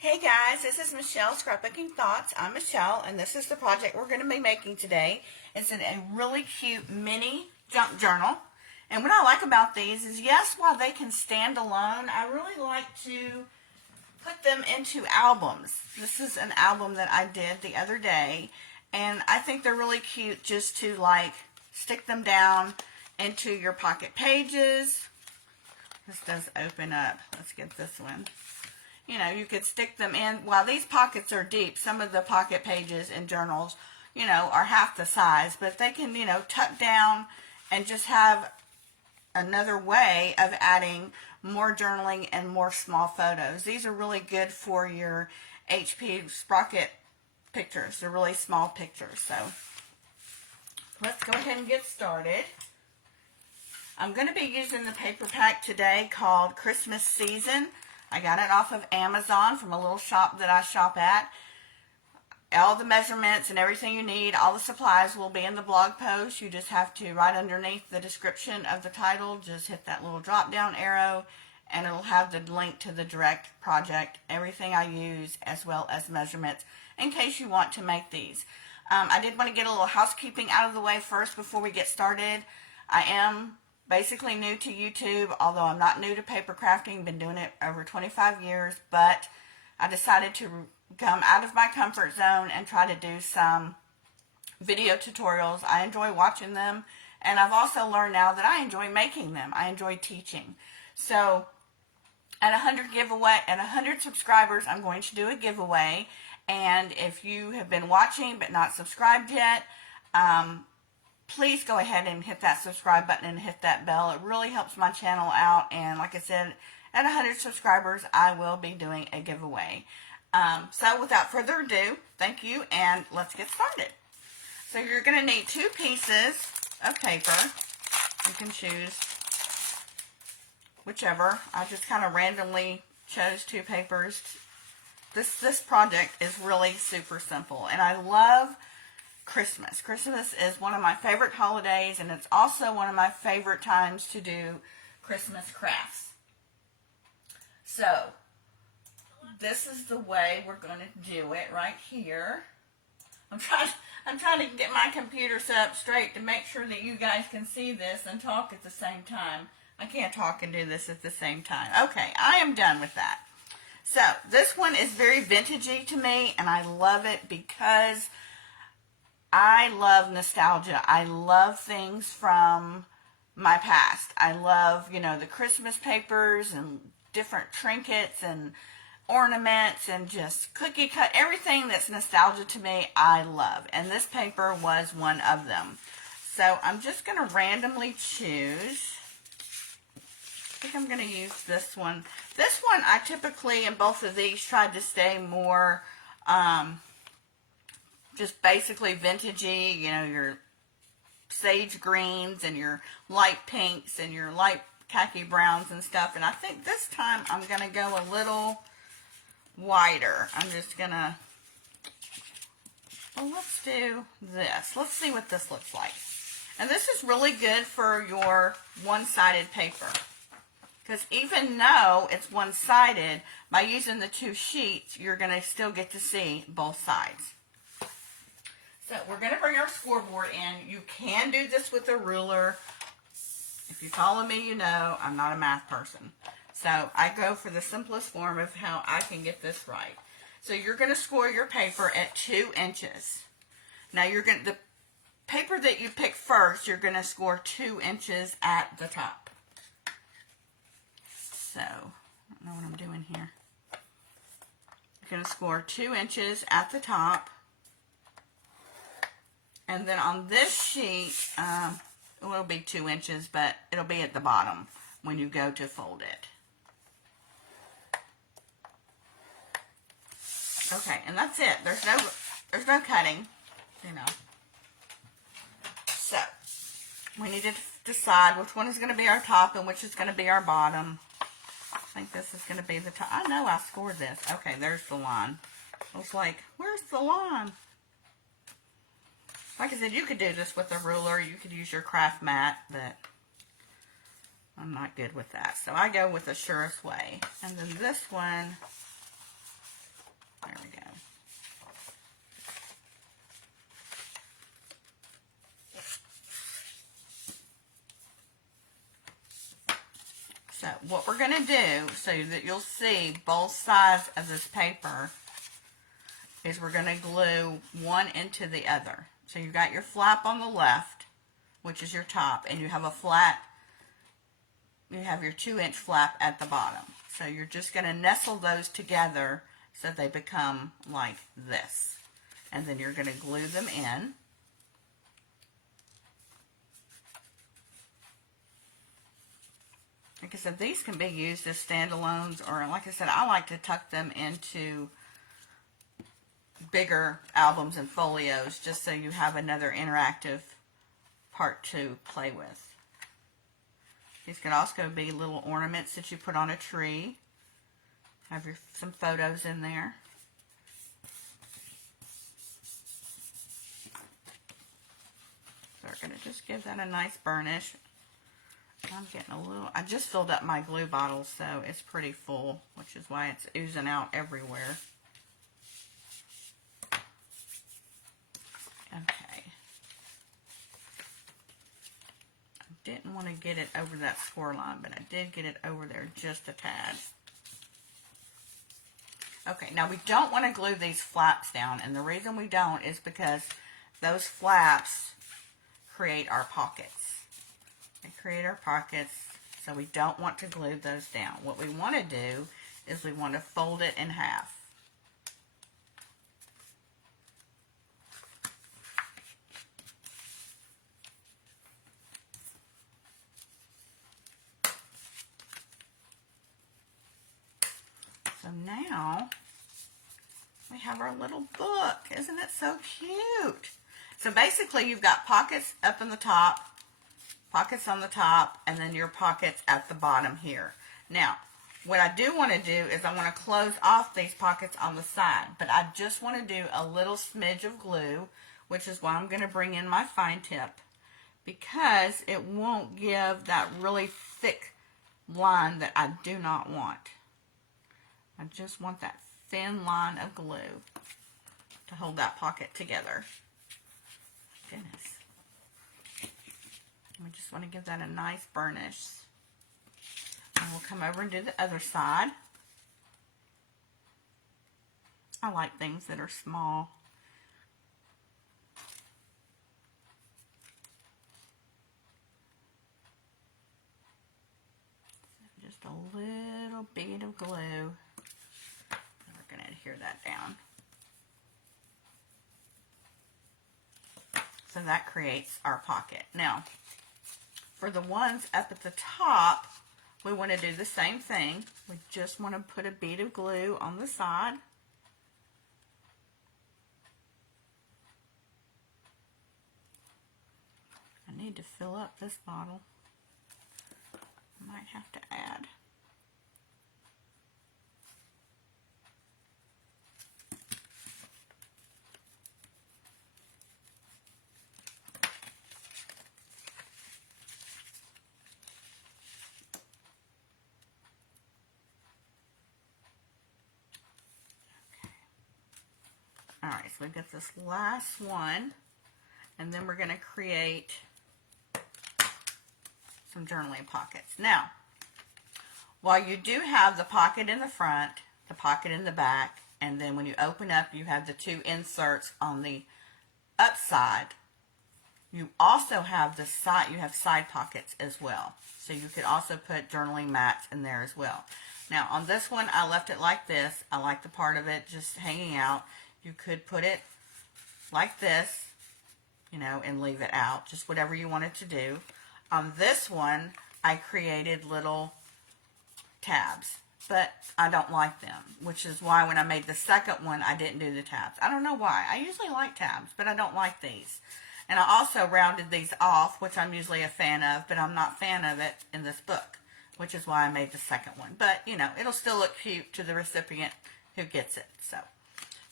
Hey guys, this is Michelle's Scrapbooking Thoughts. I'm Michelle, and this is the project we're going to be making today. It's a really cute mini junk journal. And what I like about these is, yes, while they can stand alone, I really like to put them into albums. This is an album that I did the other day, and I think they're really cute just to stick them down into your pocket pages. This does open up. Let's get this one. You could stick them in. While these pockets are deep, some of the pocket pages in journals, are half the size, but they can, tuck down and just have another way of adding more journaling and more small photos. These are really good for your HP Sprocket pictures. They're really small pictures. So let's go ahead and get started. I'm going to be using the paper pack today called Christmas Season. I got it off of Amazon from a little shop that I shop at. All the measurements and everything you need, all the supplies will be in the blog post. You just have to, right underneath the description of the title, just hit that little drop down arrow and it'll have the link to the direct project, everything I use, as well as measurements in case you want to make these. I did want to get a little housekeeping out of the way first before we get started. I am basically new to YouTube, although I'm not new to paper crafting. Been doing it over 25 years, but I decided to come out of my comfort zone and try to do some video tutorials. I enjoy watching them, and I've also learned now that I enjoy making them. I enjoy teaching. So at 100 subscribers, I'm going to do a giveaway, and if you have been watching but not subscribed yet, please go ahead and hit that subscribe button and hit that bell. It really helps my channel out. And like I said, at 100 subscribers, I will be doing a giveaway. So without further ado, thank you, and let's get started. So you're going to need 2 pieces of paper. You can choose whichever. I just kind of randomly chose 2 papers. This project is really super simple, and I love Christmas. Christmas is one of my favorite holidays, and it's also one of my favorite times to do Christmas crafts. So, this is the way we're going to do it right here. I'm trying to get my computer set up straight to make sure that you guys can see this and talk at the same time. I can't talk and do this at the same time. Okay, I am done with that. So, this one is very vintagey to me, and I love it because I love nostalgia. I love things from my past. I love, the Christmas papers and different trinkets and ornaments and just cookie cut. Everything that's nostalgia to me, I love. And this paper was one of them. So I'm just going to randomly choose. I think I'm going to use this one. This one, I typically, in both of these, tried to stay more just basically vintagey, your sage greens and your light pinks and your light khaki browns and stuff. And I think this time I'm going to go a little wider. I'm just going to, well, let's do this. Let's see what this looks like. And this is really good for your one-sided paper, because even though it's one-sided, by using the 2 sheets, you're going to still get to see both sides. So we're going to bring our scoreboard in. You can do this with a ruler. If you follow me, you know I'm not a math person. So I go for the simplest form of how I can get this right. So you're going to score your paper at 2 inches. Now the paper that you pick first, you're going to score 2 inches at the top. So, I don't know what I'm doing here. You're going to score 2 inches at the top. And then on this sheet, it will be 2 inches, but it'll be at the bottom when you go to fold it. Okay, and that's it. There's no cutting, So, we need to decide which one is going to be our top and which is going to be our bottom. I think this is going to be the top. I know I scored this. Okay, there's the line. I was like, where's the line? Like I said, you could do this with a ruler. You could use your craft mat, but I'm not good with that. So I go with the surest way. And then this one There we go. So what we're going to do, so that you'll see both sides of this paper, is we're going to glue one into the other. So you've got your flap on the left, which is your top, and you have a flat, you have your 2-inch flap at the bottom. So you're just going to nestle those together so they become like this. And then you're going to glue them in. Like I said, these can be used as standalones, or like I said, I like to tuck them into bigger albums and folios just so you have another interactive part to play with. These can also be little ornaments that you put on a tree. Have some photos in there. So we're going to just give that a nice burnish. I'm getting a little, I just filled up my glue bottle, so it's pretty full, which is why it's oozing out everywhere. Okay. I didn't want to get it over that score line, but I did get it over there just a tad. Okay, now we don't want to glue these flaps down, and the reason we don't is because those flaps create our pockets. They create our pockets, so we don't want to glue those down. What we want to do is we want to fold it in half. So now we have our little book. Isn't it so cute? So basically you've got pockets up in the top, pockets on the top, and then your pockets at the bottom here. Now, what I do want to do is I want to close off these pockets on the side, but I just want to do a little smidge of glue, which is why I'm going to bring in my fine tip, because it won't give that really thick line that I do not want. I just want that thin line of glue to hold that pocket together. Goodness. We just want to give that a nice burnish. And we'll come over and do the other side. I like things that are small. So just a little bead of glue. And we're going to adhere that down. So that creates our pocket. Now, for the ones up at the top, we want to do the same thing. We just want to put a bead of glue on the side. I need to fill up this bottle. I might have to add. Alright, so we've got this last one, and then we're going to create some journaling pockets. Now, while you do have the pocket in the front, the pocket in the back, and then when you open up, you have the two inserts on the upside, you also have the side, you have side pockets as well. So you could also put journaling mats in there as well. Now, on this one, I left it like this. I like the part of it just hanging out. You could put it like this, you know, and leave it out. Just whatever you wanted to do. On this one, I created little tabs, but I don't like them, which is why when I made the second one, I didn't do the tabs. I don't know why. I usually like tabs, but I don't like these. And I also rounded these off, which I'm usually a fan of, but I'm not a fan of it in this book, which is why I made the second one. But, you know, it'll still look cute to the recipient who gets it, so.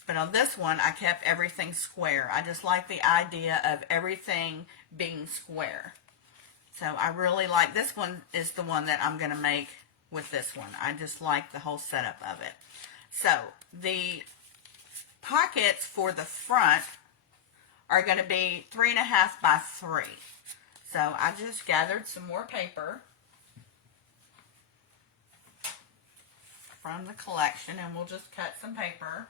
But on this one, I kept everything square. I just like the idea of everything being square. So I really like, this one is the one that I'm going to make with this one. I just like the whole setup of it. So the pockets for the front are going to be 3.5 by 3. So I just gathered some more paper from the collection, and we'll just cut some paper.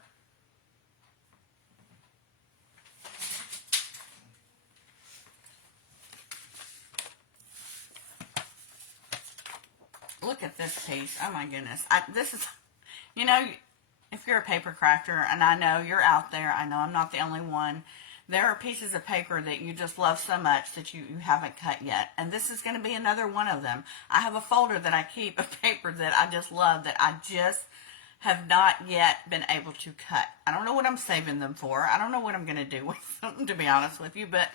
Look at this piece. Oh my goodness. This is, you know, if you're a paper crafter, and I know you're out there, I know I'm not the only one, there are pieces of paper that you just love so much that you haven't cut yet. And this is going to be another one of them. I have a folder that I keep of paper that I just love that I just have not yet been able to cut. I don't know what I'm saving them for. I don't know what I'm going to do with them, to be honest with you, but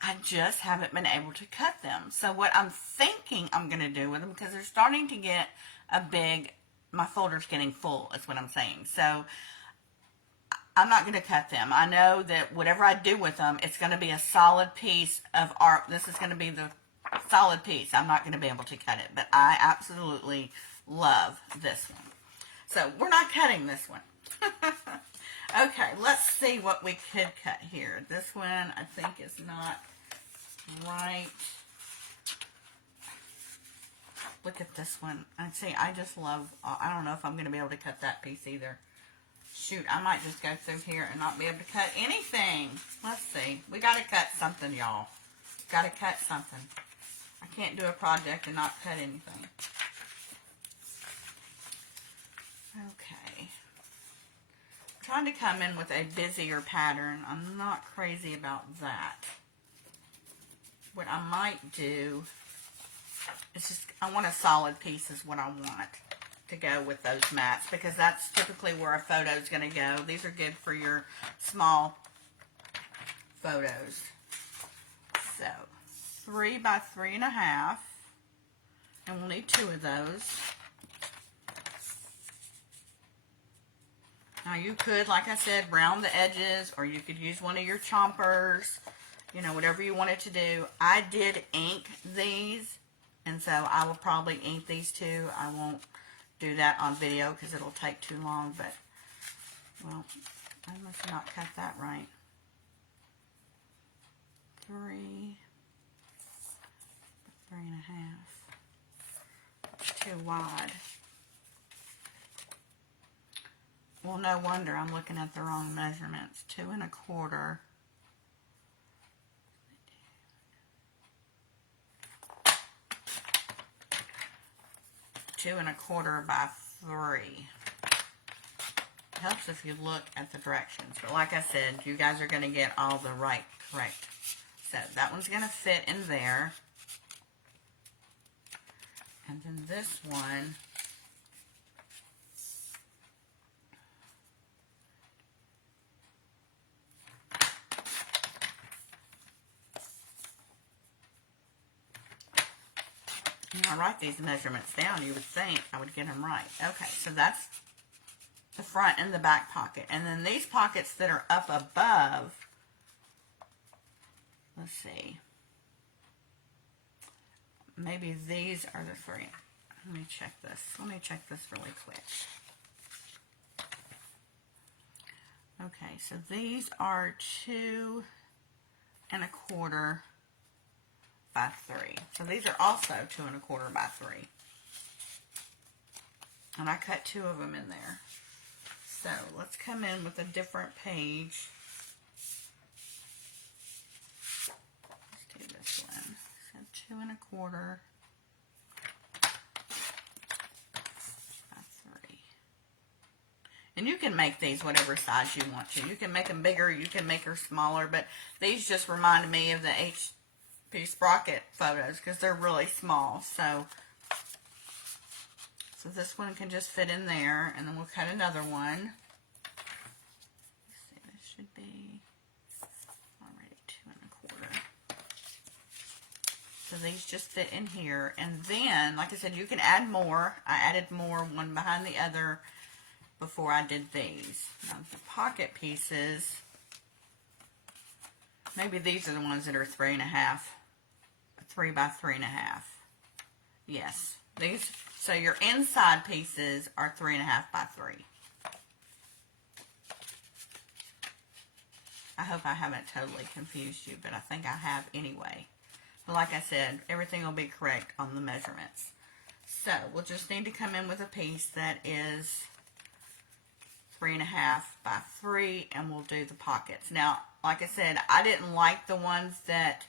I just haven't been able to cut them. So what I'm thinking I'm going to do with them, because they're starting to get my folder's getting full, is what I'm saying. So I'm not going to cut them. I know that whatever I do with them, it's going to be a solid piece of art. This is going to be the solid piece. I'm not going to be able to cut it, but I absolutely love this one. So we're not cutting this one. Okay, let's see what we could cut here. This one I think is not right. Look at this one. I just love, I don't know if I'm going to be able to cut that piece either. Shoot, I might just go through here and not be able to cut anything. Let's see. We got to cut something, y'all. Got to cut something. I can't do a project and not cut anything. Okay. I'm trying to come in with a busier pattern. I'm not crazy about that. What I might do is just, I want a solid piece is what I want to go with those mats, because that's typically where a photo is going to go. These are good for your small photos. So 3 by 3.5, and we'll need 2 of those. Now you could, like I said, round the edges, or you could use one of your chompers, you know, whatever you wanted to do. I did ink these, and so I will probably ink these too. I won't do that on video because it'll take too long, but, well, I must not cut that right. 3, 3.5. It's too wide. Well, no wonder I'm looking at the wrong measurements. 2 1/4. Two and 1/4 by 3. It helps if you look at the directions. But like I said, you guys are going to get all the correct. So that one's going to fit in there. And then this one, I write these measurements down, you would think I would get them right. Okay, so that's the front and the back pocket. And then these pockets that are up above, let's see, maybe these are the 3. Let me check this. Let me check this really quick. Okay, so these are 2 1/4 by 3. So these are also 2 1/4 by 3. And I cut 2 of them in there. So let's come in with a different page. Let's do this one. So 2 1/4 by 3. And you can make these whatever size you want to. You can make them bigger, you can make her smaller, but these just reminded me of the HP Sprocket photos because they're really small. So this one can just fit in there, and then we'll cut another one. Let's see, this should be already 2 1/4. So these just fit in here, and then, like I said, you can add more. I added more, one behind the other, before I did these. Now the pocket pieces, maybe these are the ones that are 3 1/2. 3 by 3.5. Yes, these. So your inside pieces are 3 1/2 by 3. hope I haven't totally confused you, but I think I have anyway. But like I said, everything will be correct on the measurements. So we'll just need to come in with a piece that is 3.5 by 3, and we'll do the pockets. Now, like I said, I didn't like the ones that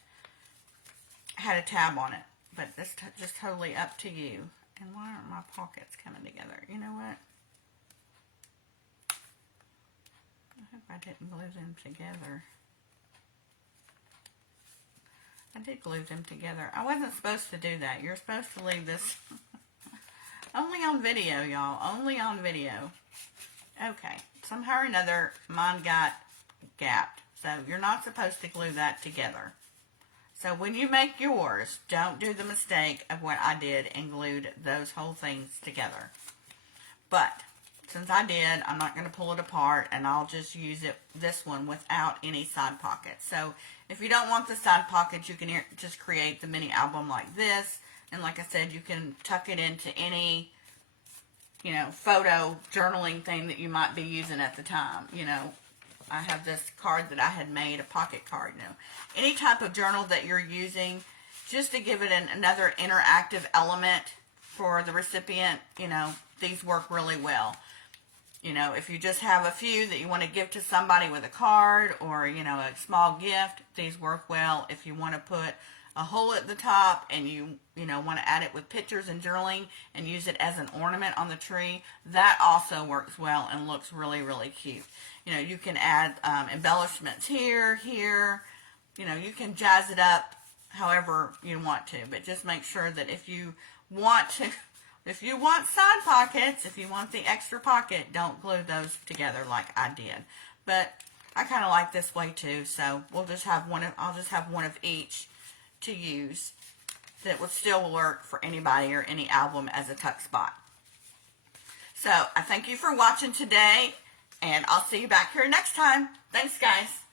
had a tab on it, but that's just totally up to you. And why aren't my pockets coming together? You know what? I hope I didn't glue them together. I did glue them together. I wasn't supposed to do that. You're supposed to leave this only on video, y'all. Only on video. Okay. Somehow or another, mine got gapped. So you're not supposed to glue that together. So when you make yours, don't do the mistake of what I did and glued those whole things together. But since I did, I'm not going to pull it apart, and I'll just use this one without any side pockets. So if you don't want the side pockets, you can just create the mini album like this. And like I said, you can tuck it into any, you know, photo journaling thing that you might be using at the time. You know, I have this card that I had made, a pocket card. You know, any type of journal that you're using, just to give it another interactive element for the recipient, you know, these work really well. You know, if you just have a few that you want to give to somebody with a card or, you know, a small gift, these work well. If you want to put a hole at the top and you know, want to add it with pictures and journaling and use it as an ornament on the tree, that also works well and looks really, really cute. You know, you can add embellishments here. You know, you can jazz it up however you want to, but just make sure that if you want side pockets, if you want the extra pocket, don't glue those together like I did. But I kind of like this way too, so we'll just have I'll just have one of each to use that would still work for anybody or any album as a tuck spot. So I thank you for watching today, and I'll see you back here next time. Thanks, guys.